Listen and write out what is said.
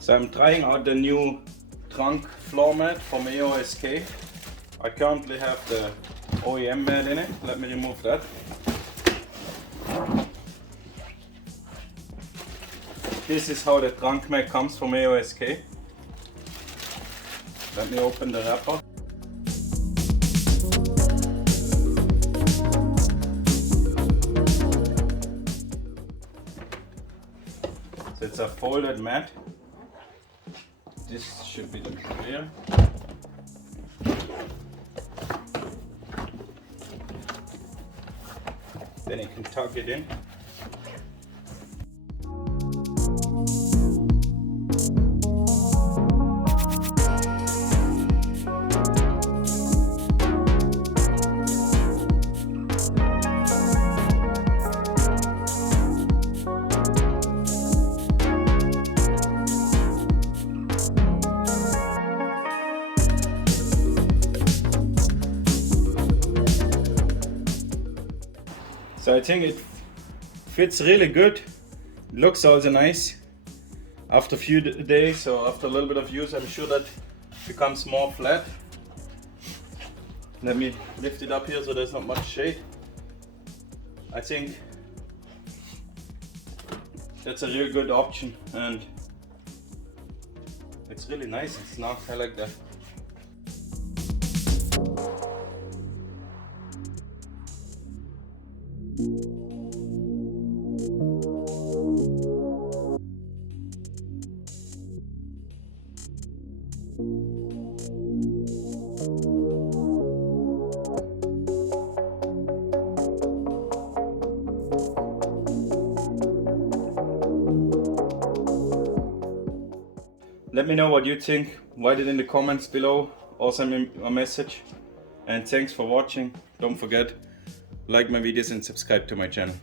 So I'm trying out the new trunk floor mat from AOSK. I currently have the OEM mat in it. Let me remove that. This is how the trunk mat comes from AOSK. Let me open the wrapper. So it's a folded mat. This should be the clear. Then you can tuck it in. So I think it fits really good. It looks also nice. After a few days, or after a little bit of use, I'm sure that becomes more flat. Let me lift it up here so there's not much shade. I think that's a real good option, and it's really nice and snug. I like that. Let me know what you think. Write it in the comments below or send me a message. And thanks for watching. Don't forget, like my videos and subscribe to my channel.